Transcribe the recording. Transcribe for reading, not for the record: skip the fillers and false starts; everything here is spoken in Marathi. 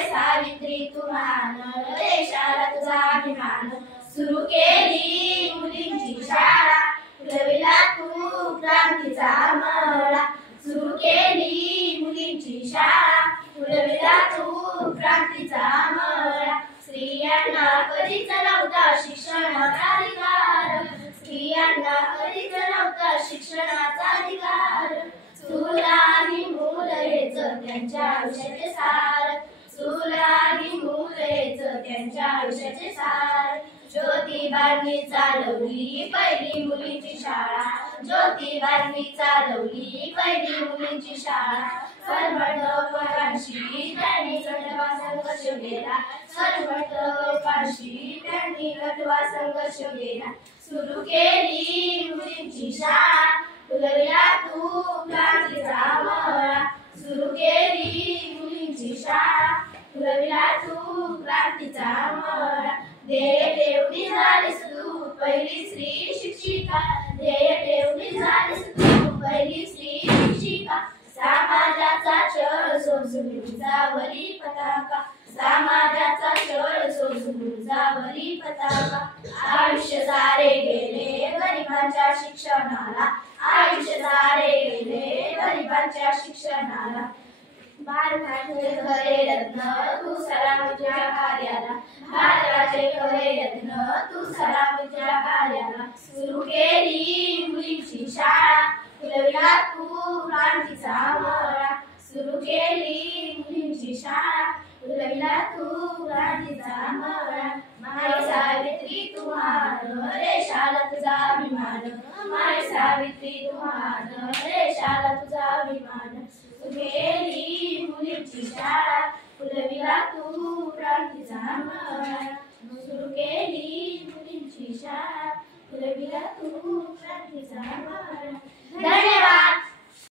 माय सावित्री तू महान, देशाला तुझा अभिमान. सुरू केली मुलींची शाळा, फुलविला तू क्रांतीचा मळा. सुरू केली मुलींची शाळा, फुलविला तू क्रांतीचा मळा. स्त्रियांना कधीच नव्हता शिक्षणाचा अधिकार, स्त्रियांना कधीच नव्हता शिक्षणाचा अधिकार. चूल आणि मूल हेच त्यांच्या आयुष्याचे सार, चूल आणि मूल हेच त्यांच्या आयुष्याचे सार. ज्योतिबांनी चालवली पहिली मुलींची शाळा, ज्योतिबांनी चालवली पहिली मुलींची शाळा. सर्वतोपकांशी त्यांनी कटवा संघर्ष केला, सर्वतोपकांशी त्यांनी कटवा संघर्ष केला. सुरू केली मुलींची शाळा, फुलविला तू क्रांतीचा मळा. सुरू केली मुलींची शाळा, फुलविला तू क्रांतीचा मळा. ध्येय ठेवली झालीस तू पहिली स्त्री शिक्षिका, ध्येय ठेवली झालीस तू पहिली स्त्री शिक्षिका. समाजाचा छळ सोसून उंचावली पताका, समाजाचा छळ सोसून उंचावली पताका. आयुष्य सारे गेले गरिबांच्या शिक्षणाला, आयुष्य सारे गेले गरिबांच्या शिक्षणाला. भारताचे खरे रत्न तू सलामीच्या कार्याला, भारताचे खरे रत्न तू सलामीच्या कार्याला. सुरू केली मुलींची शाळा, फुलविला तू क्रांतीचा मळा. सुरू केली मुलींची शाळा, फुलविला तू क्रांतीचा मळा. माय सावित्री तू महान, देशाला तुझा अभिमान. माय सावित्री तू महान, देशाला तुझा अभिमान. सुरू केली मुलींची शाळा, फुलविला तू क्रांतीचा मळा. सुरू केली मुलींची शाळा, फुलविला तू क्रांतीचा मळा.